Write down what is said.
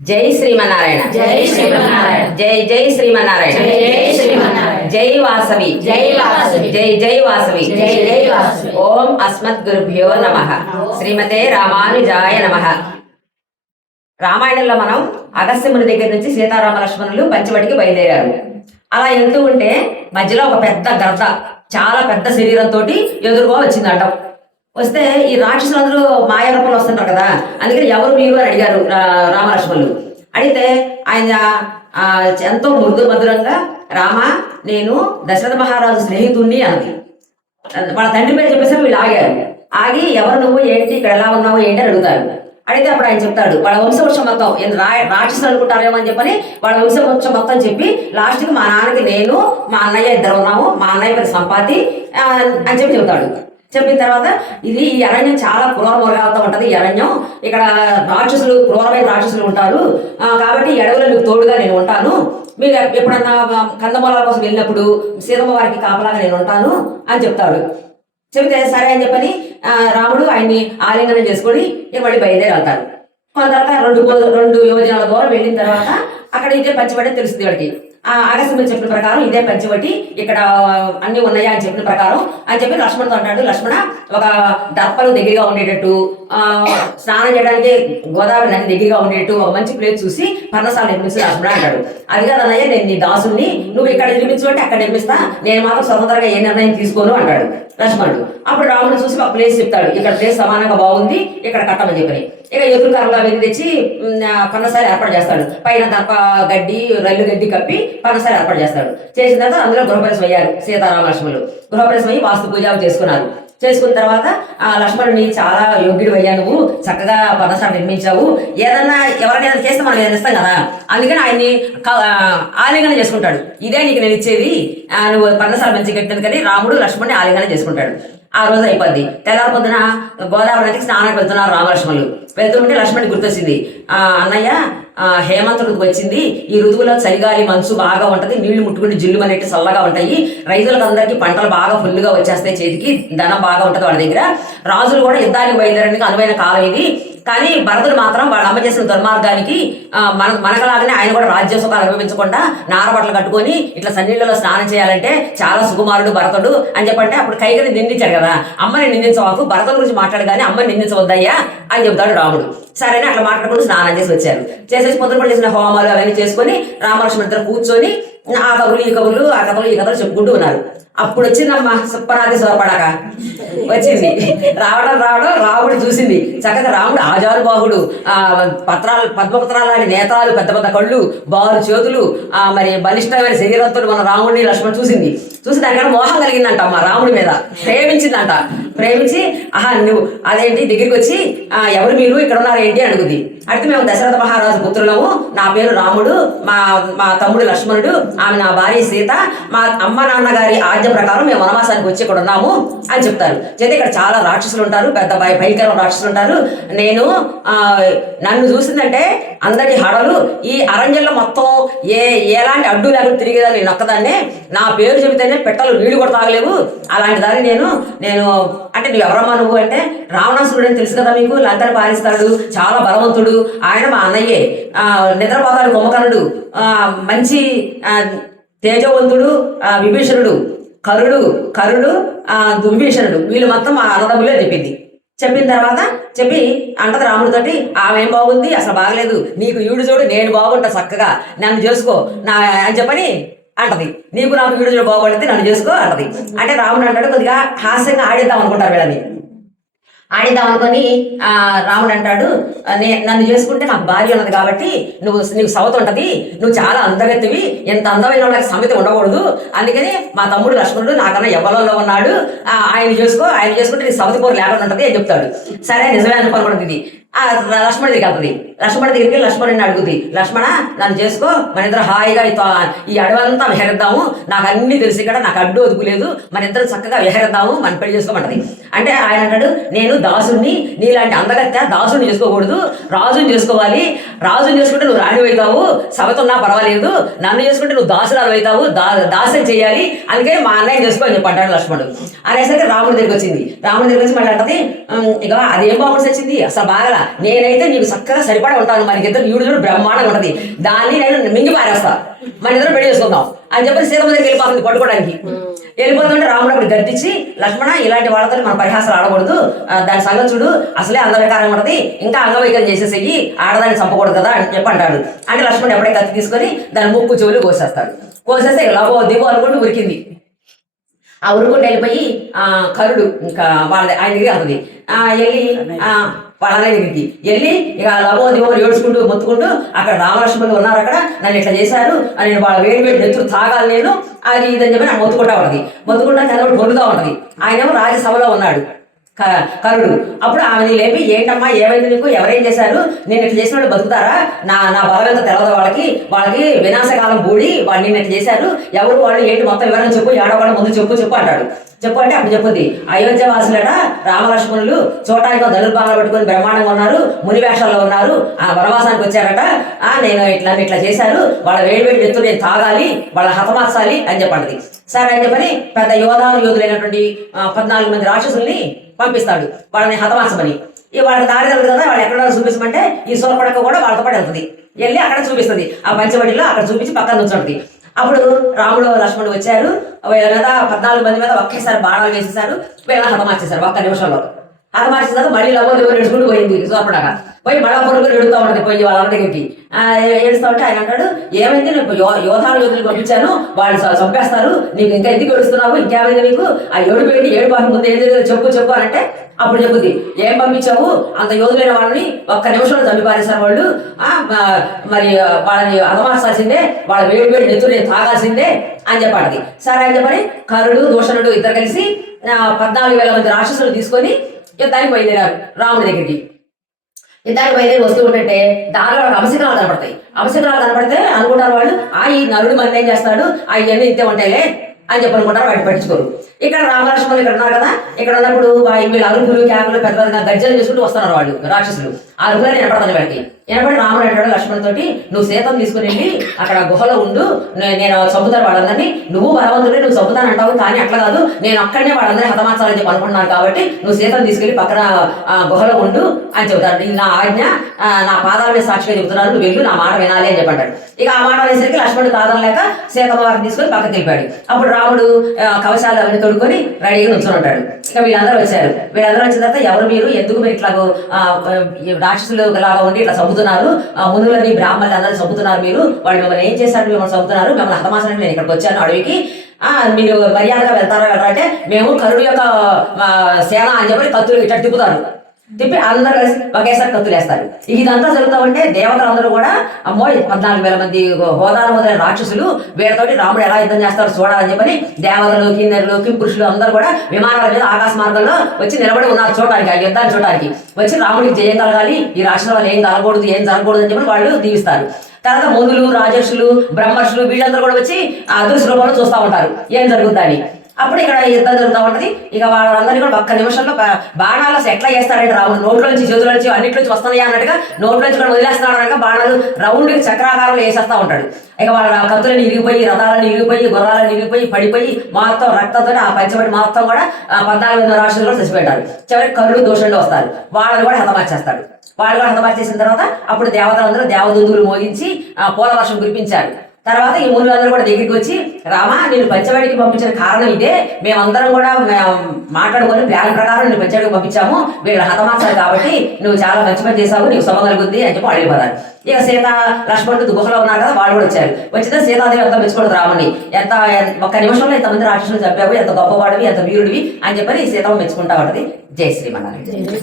జై శ్రీమన్నారాయణ జై శ్రీమన్నారాయణ. జై జై శ్రీమన్నారాయణ జై శ్రీమన్నారాయణ. జై వాసవి జై వాసవి. జై జై వాసవి జై జై వాసవి. ఓం అస్మద్ గురుభ్యో నమ శ్రీమతే రామానుజాయ నమ రామాయణంలో మనం అగస్త్యముని దగ్గర నుంచి సీతారామ లక్ష్మణులు పంచవటికి బయలుదేరారు అలా వెళ్తూ ఉంటే మధ్యలో ఒక పెద్ద గర్ద చాలా పెద్ద శరీరంతో ఎదురుగా వచ్చింది అడ్డం వస్తే ఈ రాక్షసులందరూ మాయారూపంలో వస్తుంటారు కదా అందుకని ఎవరు మీరు అని అడిగారు రా- రామలక్ష్మణులు. అడిగితే ఆయన ఎంతో మృదు మధురంగా రామ నేను దశరథ మహారాజు స్నేహితుణ్ణి అన్నది. వాళ్ళ తండ్రి పేరు చెప్పేసి వీళ్ళు ఆగారు. ఆగి ఎవరు నువ్వు ఏంటి ఇక్కడ ఎలా ఉన్నావు ఏంటి అని అడుగుతారు. అడిగితే అప్పుడు ఆయన చెప్తాడు వాళ్ళ వంశవృక్షం మొత్తం రా రాక్షసులు అనుకుంటారేమో అని చెప్పని వాళ్ళ వంశవృక్షం మొత్తం చెప్పి లాస్ట్కి మా నాన్నకి నేను మా అన్నయ్య ఇద్దరు ఉన్నాము మా అన్నయ్య పేరు సంపాతి అని చెప్పి చెప్తాడు చెప్పిన తర్వాత ఇది ఈ అరణ్యం చాలా క్రూర ఉంటుంది ఉంటది ఈ అరణ్యం. ఇక్కడ రాక్షసులు క్రూరమైన రాక్షసులు ఉంటారు. కాబట్టి ఈ మీకు తోడుగా నేను ఉంటాను. మీరు ఎప్పుడన్నా కందమూలాల కోసం వెళ్ళినప్పుడు సీతమ్మ వారికి కాపలాగా నేను ఉంటాను అని చెప్తాడు చెబితే సరే అని చెప్పని రాముడు ఆయన్ని ఆలింగనం చేసుకొని ఇక మళ్ళీ బయలుదేరి వెళ్తారు కొంత తర్వాత రెండు రెండు యువజనాల ద్వారా వెళ్ళిన తర్వాత అక్కడ ఇంకే పంచవటి తెలుస్తుంది వాడికి. ఆ చెప్పిన ప్రకారం ఇదే పంచవటి. ఇక్కడ అన్ని ఉన్నాయా అని చెప్పిన ప్రకారం. అని చెప్పి లక్ష్మణ్తో అంటాడు లక్ష్మణ ఒక దర్పలు దగ్గరగా ఉండేటట్టు స్నానం చేయడానికి గోదావరి నది దగ్గరగా ఉండేట్టు ఒక మంచి ప్లేస్ చూసి పర్ణశాల నిర్మించి లక్ష్మణ అంటాడు. అది కాదు అన్నయ్య నేను నీ దాసుని నువ్వు ఇక్కడ నిర్మించు అంటే అక్కడ నిర్మిస్తా నేను మాత్రం స్వతంత్రంగా ఏ నిర్ణయం తీసుకోను అంటాడు లక్ష్మణుడు. అప్పుడు రాముడు చూసి ఒక ప్లేస్ చెప్తాడు ఇక్కడ ప్లేస్ సమానంగా బాగుంది ఇక్కడ కట్టమని చెప్పని. ఇక ఎదురు కర్రలో వెళ్ళి తెచ్చి పన్నసారి ఏర్పాటు చేస్తాడు. పైన దప్ప గడ్డి రైలు గడ్డి కప్పి పన్నసారి ఏర్పాటు చేస్తాడు. చేసిన తర్వాత అందులో గృహప్రవేశం అయ్యారు సీతారామ లక్ష్మణులు. గృహప్రవేశం అయ్యి వాస్తు పూజ చేసుకున్నారు. చేసుకున్న తర్వాత ఆ లక్ష్మణుని చాలా యోగ్యుడు అయ్యా నువ్వు. చక్కగా పదసారి నిర్మించావు. ఏదన్నా ఎవరికైనా చేస్తే మనం ఏదైనా ఇస్తాం కదా. అందుకని ఆయన్ని ఆలింగనం చేసుకుంటాడు. ఇదే నీకు నేను ఇచ్చేది. ఆ, నువ్వు పన్నసారి మంచి కట్టినందుకని రాముడు లక్ష్మణ్ని ఆలింగనం చేసుకుంటాడు. ఆ రోజు అయిపోద్ది. తెల్లారి పొద్దున గోదావరి నదికి స్నానానికి వెళ్తున్నారు రామలక్ష్మణులు. వెళ్తుంటే లక్ష్మణ్ గుర్తొచ్చింది. ఆ, అన్నయ్య హేమంత ఋతువు వచ్చింది. ఈ ఋతువులో చలిగాలి మంచు బాగా ఉంటది. నీళ్ళు ముట్టుకుని జిల్లు అనేటి చల్లగా ఉంటాయి. రైతులకు అందరికీ పంటలు బాగా ఫుల్గా వచ్చేస్తాయి చేతికి. ధనం బాగా ఉంటది వాళ్ళ దగ్గర. రాజులు కూడా యుద్ధానికి బయలుదేరడానికి అనువైన కాలం ఇది. కానీ భరతుడు మాత్రం వాళ్ళ అమ్మ చేసిన దుర్మార్గానికి మన మనకలాగానే ఆయన కూడా రాజ్య సుఖాలు అనుభవించకుండా నారబట్టలు కట్టుకొని ఇట్లా సన్నీళ్ళలో స్నానం చేయాలంటే చాలా సుకుమారుడు భరతుడు అని చెప్పంటే అప్పుడు కైకని నిందించాడు కదా. అమ్మని నిందించవాకు భరతుడు గురించి మాట్లాడగానే అమ్మని నిందించవద్దయ్యా అని చెబుతాడు రాముడు. సరేనే అట్లా మాట్లాడుకుంటూ స్నానం చేసి వచ్చారు. చేసేసి పొద్దున కూడా చేసిన హోమాలు అవన్నీ చేసుకొని రామలక్ష్మణ ఇద్దరు కూర్చొని ఆ కబుర్లు ఈ కబుర్లు ఆ కథలు ఈ కథలు చెప్పుకుంటూ ఉన్నారు. అప్పుడు వచ్చిందమ్మ సుప్పనాది సోపడాక వచ్చింది. రావడం రావడం రాముడు చూసింది. చక్కగా రాముడు ఆజానుబాహుడు ఆ పత్రాలు పద్మపత్రాలు లాంటి నేతాలు పెద్ద పెద్ద కళ్ళు బారు చేతులు ఆ మరి బలిష్టమైన శరీరంతో మన రాముడిని లక్ష్మణ్ చూసింది. చూసి దానికన్నా మోహం కలిగిందంట అమ్మ రాముడి మీద. ప్రేమించిందంట. ప్రేమించి ఆహా నువ్వు అదేంటి దగ్గరికి వచ్చి ఆ, ఎవరు మీరు? ఇక్కడ ఉన్నారు ఏంటి అడుగుది అడుగుద్ది. అయితే మేము దశరథ మహారాజు పుత్రులము. నా పేరు రాముడు. మా మా తమ్ముడు లక్ష్మణుడు. ఆమె నా భార్య సీత. మా అమ్మ నాన్నగారి ఆజ్ఞ ప్రకారం మేము వనవాసానికి వచ్చి ఇక్కడ ఉన్నాము అని చెప్తారు. అయితే ఇక్కడ చాలా రాక్షసులు ఉంటారు. పెద్ద భయ భయంకరం రాక్షసులు ఉంటారు. నేను నన్ను చూసిందంటే అందరి హడలు. ఈ అరణ్యంలో మొత్తం ఏ ఎలాంటి అడ్డు లేకుండా తిరిగేదాన్ని నేను ఒక్కదాన్నే. నా పేరు చెబితేనే పెట్టలు నీళ్ళు కూడా తాగలేవు. అలాంటి దాన్ని నేను నేను అంటే నువ్వు ఎవరమ్మా నువ్వు అంటే రావణాసురుడు అని తెలుసు కదా మీకు లంకని పాలిస్తాడు చాలా బలవంతుడు. ఆయన మా అన్నయ్యే. నిద్రపోతాడు కుంభకర్ణుడు. మంచి తేజవంతుడు విభీషణుడు కరుడు కరుడు దుర్భీషణుడు వీళ్ళు మొత్తం మా అన్నదమ్ములే చెప్పింది. చెప్పిన తర్వాత చెప్పి అంటది రాముడితోటి ఆమె ఏం బాగుంది? అసలు బాగలేదు. నీకు ఈడు చూడు నేను బాగుంటా చక్కగా. నన్ను చేసుకో. నా అని చెప్పని అంటది. నీకు నాకు వీడియో బాగుపడితే నన్ను చేసుకో అంటది. అంటే రాముడు అంటాడు కొద్దిగా హాస్యంగా ఆడిద్దాం అనుకుంటారు వీళ్ళని. ఆడిద్దాం అనుకొని రాముడు అంటాడు నే నన్ను చేసుకుంటే నాకు భార్య ఉన్నది కాబట్టి నువ్వు నీకు సవత ఉంటుంది నువ్వు చాలా అందగత్తివి ఎంత అందమైన వాళ్ళకి సమితి ఉండకూడదు. అందుకని మా తమ్ముడు లక్ష్మణుడు నాకన్నా ఎవరిలో ఉన్నాడు. ఆ, ఆయన చేసుకో ఆయన చేసుకుంటే నీకు సవతి కూర లేకుండా ఉంటది అని చెప్తాడు. సరే నిజమే అనుకోకూడదు ఇది. ఆ లక్ష్మణ దగ్గరికి వెళ్తుంది. లక్ష్మణ దగ్గరికి లక్ష్మణుని అడుగుతుంది లక్ష్మణ నన్ను చేసుకో మన ఇద్దరు హాయిగా ఈ అడవంతా విహరిద్దాము. నాకు అన్ని తెలిసి ఇక్కడ నాకు అడ్డు వదుకు లేదు. మన ఇద్దరు చక్కగా విహరిద్దాము మన పెళ్ళి చేసుకోమంటది. అంటే ఆయన అంటాడు నేను దాసుని నీలాంటి అందగత్య దాసుని చేసుకోకూడదు. రాజుని చేసుకోవాలి. రాజుని చేసుకుంటే నువ్వు రాణి అవుతావు. సభతున్నా పర్వాలేదు. నన్ను చేసుకుంటే నువ్వు దాసురాలు అవుతావు. దా దాసం చేయాలి. అందుకే మా అన్నయ్య చేసుకో అని చెప్పంటాడు లక్ష్మణుడు. అనేసరికి రాముడి దగ్గరికి వచ్చింది. రాముడి దగ్గరికి వచ్చి మళ్ళీ అంటది ఇక అదేం బాగుండి వచ్చింది అసలు బాగా నేనైతే నీకు చక్కగా సరిపడా ఉంటాను. మనకి ఇద్దరు చూడు బ్రహ్మాండంగా ఉంటది. దాన్ని నేను మింగి పారేస్తా. మన ఇద్దరు పెళ్ళి చేసుకుందాం. అని చెప్పి సీతమ్మ దగ్గరికి వెళ్ళిపోతుంది పట్టుకోవడానికి వెళ్ళిపోతుంటే రాముడు అప్పుడు గర్తించి లక్ష్మణ ఇలాంటి వాళ్ళతో మన పరిహాసాలు ఆడకూడదు. దాని సంగతి చూడు. అసలే అంగవికారం ఉంటది. ఇంకా అంగవైకల్యం చేసేసేయి. ఆడదాన్ని చంపకూడదు కదా అని చెప్పి అంటాడు. అంటే లక్ష్మణుడు ఎప్పుడే కత్తి తీసుకొని దాని ముక్కు చెవులు కోసేస్తాడు. కోసేస్తే లవో దిగో అనుకుంటూ ఉరికింది. ఆ ఉరుకుంటూ వెళ్ళిపోయి ఆ కరుడు ఇంకా వాళ్ళ ఆయన దగ్గర అవుతుంది ఆ వెళ్ళి ఆ వెళ్ళి ఇక లవో దివో ఏడ్చుకుంటూ మొత్తుకుంటూ అక్కడ రామలక్ష్మణులు ఉన్నారు అక్కడ. నన్ను ఇట్లా చేశారు. అని నేను వాళ్ళ వేడి వేడి నెత్తులు తాగాలి నేను. అది ఇదని చెప్పి నాకు మొత్తుకుంటా ఉంటుంది మొత్తుకుంటా చదవడం పొరుగుతూ ఉంటుంది ఆయనేమో రాజ్యసభలో ఉన్నాడు. కరుడు అప్పుడు ఆమెని లేపి ఏంటమ్మా ఏమైంది నీకు? ఎవరేం చేశారు? నేను ఇట్లా చేసిన వాళ్ళు బతుకుతారా? నా నా బలవంత తెలవదు వాళ్ళకి. వాళ్ళకి వినాశకాలం బూడి. వాళ్ళు నేను ఇట్లా చేశారు. ఎవరు వాళ్ళు? ఏంటి మొత్తం వివరణ చెప్పు. ఏడవకుండా ముందు చెప్పు చెప్పు అంటాడు. చెప్పు అంటే అప్పుడు చెప్పుద్ది అయోధ్య వాసులట రామలక్ష్మణులు చూడటానికి ధనుర్భాగాలు పెట్టుకుని బ్రహ్మాండంగా ఉన్నారు ముని వేషాల్లో ఉన్నారు. ఆ వనవాసానికి వచ్చారట. ఆ నేను ఇట్లా ఇట్లా చేశారు. వాళ్ళ వేడి వేడి ఎత్తు నేను తాగాలి వాళ్ళ హతమార్చాలి అని చెప్పండి సరే అని చెప్పని పెద్ద యోధాను యోధులైనటువంటి పద్నాలుగు మంది రాక్షసుల్ని పంపిస్తాడు. వాళ్ళని హతమార్చమని. ఈ వాళ్ళకి దారి తెలుసు కదా వాళ్ళు ఎక్కడ చూపించమంటే ఈ సూర్పడక కూడా వాళ్ళతో పాటు వెళ్తుంది. వెళ్ళి అక్కడ చూపిస్తుంది. ఆ పంచవడిలో అక్కడ చూపించి పక్కన నుంచుంటుంది అప్పుడు రాముడు లక్ష్మణుడు వచ్చారు. వీళ్ళ మీద పద్నాలుగు మంది మీద ఒకేసారి బాణాలు వేసేసారు వీళ్ళ హతమార్చేశారు ఒక్క నిమిషంలో. హతమార్చిన తర్వాత మళ్ళీ లవ్వ ఎవరు నడుచుకుంటూ పోయింది. సోర్పడక పోయి మళ్ళా పొరుగురు ఎడుతూ ఉంటుంది పోయి వాళ్ళందరికీ ఏడుస్తూ ఉంటే ఆయన అంటాడు ఏమైంది? నేను యో యోధాలు యోధులు పంపించాను వాళ్ళు చంపేస్తారు నీకు ఇంకా ఎందుకు ఏడుస్తున్నావు? ఇంకేమైంది నీకు? ఆ ఏడు పెట్టి ఏడు పాపం ముందు ఏది చెప్పు చెప్పు అని అంటే అప్పుడు చెప్పుద్ది ఏం పంపించావు? అంత యోధులైన వాళ్ళని ఒక్క నిమిషంలో చంపి పారేశారు వాళ్ళు. ఆ, మరి వాళ్ళని అదమార్చాల్సిందే వాళ్ళ వేడి వేడి నెత్తులు నేను తాగాల్సిందే అని చెప్పాడు సరే అని చెప్పని కరుడు దూషణుడు ఇద్దరు కలిసి పద్నాలుగు వేల మంది రాక్షసులు తీసుకొని యుద్ధానికి బయలుదేరారు రాముడి దగ్గరికి. యుద్ధానికి బయలుదేరి వస్తూ ఉంటుంటే దారిలో వాళ్ళకి అపశకనాలు కనపడతాయి. అపశకనాలు కనపడితే అనుకుంటారు వాళ్ళు ఆ ఈ నరుడు మంది ఏం చేస్తాడు? ఆ ఇవన్నీ ఇంతే ఉంటాయిలే అని చెప్పి అనుకుంటారు వాటి పట్టించుకోరు. ఇక్కడ రామలక్ష్మణులు ఇక్కడ ఉన్నారు కదా ఇక్కడ ఉన్నప్పుడు వీళ్ళు అరుపులు క్యాకులు పెద్ద పెద్దగా గర్జలు చేసుకుంటూ వస్తున్నారు వాళ్ళు రాక్షసులు. ఆ అరుపులని వినపడతాను వాడికి వినపడి రాముడు అంటాడు లక్ష్మణుతోటి నువ్వు సీతం తీసుకుని వెళ్ళి అక్కడ గుహలో ఉండు. నేను చంపుతాను వాళ్ళందరినీ. నువ్వు బలవంతుడే నువ్వు చంపుతాను అంటావు కానీ అట్లా కాదు. నేను అక్కడనే వాళ్ళందరినీ హతమార్చాలని చెప్పి అనుకుంటున్నాను కాబట్టి నువ్వు సీతం తీసుకెళ్ళి పక్కన గుహలో ఉండు అని చెబుతాడు. నా ఆజ్ఞ. నా పాదాల మీద సాక్షిగా చెబుతున్నాను. నువ్వు వెళ్ళు నా మాట వినాలి అని చెప్పంటాడు. ఇక ఆ మాట అనేసరికి లక్ష్మణుడు కాదం లేక సీతమ్మ వారిని తీసుకొని పక్కకి వెళ్ళిపోయాడు అప్పుడు రాముడు కవశాలు కవచాలు అవన్నీ తొడుకొని రెడీగా నుంచొని ఉంటాడు. ఇక వీళ్ళందరూ వచ్చారు. వీళ్ళందరూ వచ్చిన తర్వాత ఎవరు మీరు? ఎందుకు మీరు ఇట్లా రాక్షసులు లాగా ఉండి ఇట్లా చంపుతున్నారు. మునులని బ్రాహ్మణులు అందరూ చంపుతున్నారు మీరు. వాళ్ళు మిమ్మల్ని ఏం చేశారు? మిమ్మల్ని చంపుతున్నారు. మిమ్మల్ని హతమాసడానికి నేను ఇక్కడికి వచ్చాను అడవికి. ఆ, మీరు మర్యాదగా వెళ్తారా వెళ్ళరా అంటే మేము కరుడు యొక్క సేన అని చెప్పి కత్తులు ఇట్లా తిప్పుతారు. చెప్పి అందరూ కలిసి ఒకేసారి కత్తులేస్తారు ఇదంతా జరుగుతూ ఉంటే దేవతలందరూ కూడా అమ్మో పద్నాలుగు వేల మంది హోదాలు మొదలైన రాక్షసులు వీళ్ళతోటి రాముడు ఎలా యుద్ధం చేస్తారో చూడాలని చెప్పని దేవతలు కిన్నెరలు పురుషులు అందరూ కూడా విమానాల మీద ఆకాశ మార్గంలో వచ్చి నిలబడి ఉన్నారు చూడడానికి ఆ యుద్ధాన్ని చూడడానికి వచ్చి రాముడికి జయం కలగాలి ఈ రాక్షసుల వాళ్ళు ఏం కలగకూడదు ఏం జరగకూడదు అని చెప్పి వాళ్ళు దీవిస్తారు. తర్వాత మునులు రాజర్షులు బ్రహ్మర్షులు వీళ్ళందరూ కూడా వచ్చి ఆ అదృశ్య రూపంలో చూస్తూ ఉంటారు. ఏం జరుగుతుందని అప్పుడు ఇక్కడ యుద్ధం జరుగుతూ ఉంటది. ఇక వాళ్ళందరినీ కూడా ఒక్క నిమిషంలో బా- బాణాలు అసలు ఎట్లా చేస్తారంటే రాముడు? నుంచి అన్నిటి నుంచి వస్తున్నాయి అన్నట్టుగా నోట్లోంచి కూడా వదిలేస్తున్నాడు అనక బాణాలు రౌండ్ రౌండ్కి వేసేస్తా ఉంటాడు. ఇక వాళ్ళ కత్తులని ఇరిగిపోయి రథాలను ఇరిగిపోయి గుర్రాలను ఇరిగిపోయి పడిపోయి మొత్తం రక్తంతో ఆ పంచబడి మొత్తం కూడా పద్నాలుగు వందల రాష్ట్రాలు కూడా చివరికి కరుడు దోషంలో వస్తారు వాళ్ళని కూడా హతమార్చేస్తాడు. వాళ్ళు కూడా హతమార్చేసిన తర్వాత అప్పుడు దేవతలందరూ దేవదూతులు మోగించి ఆ పూల వర్షం కురిపించారు. తర్వాత ఈ మూలందరూ కూడా దగ్గరికి వచ్చి రామా నేను పంచవాడికి పంపించిన కారణం ఇదే. మేమందరం కూడా మాట్లాడుకొని ప్లాన్ ప్రకారం నేను పంచవాడికి పంపించాము. వీళ్ళు హతమార్చాలి కాబట్టి నువ్వు చాలా మంచి పని చేశావు నీకు శుభం కలుగుద్ది అని చెప్పి అడిగిపోతారు ఇక సీత లక్ష్మణుడు గుహలో ఉన్నారు కదా వాళ్ళు కూడా వచ్చారు. వచ్చిన సీతాదేవి అంతా మెచ్చుకోడు రాముని. ఎంత ఒక్క నిమిషంలో ఎంతమంది రాక్షసులు చంపావు ఎంత గొప్పవాడివి ఎంత వీరుడివి అని చెప్పని సీతమ్మ మెచ్చుకుంటా ఉంటది. జై శ్రీమన్నారాయణ.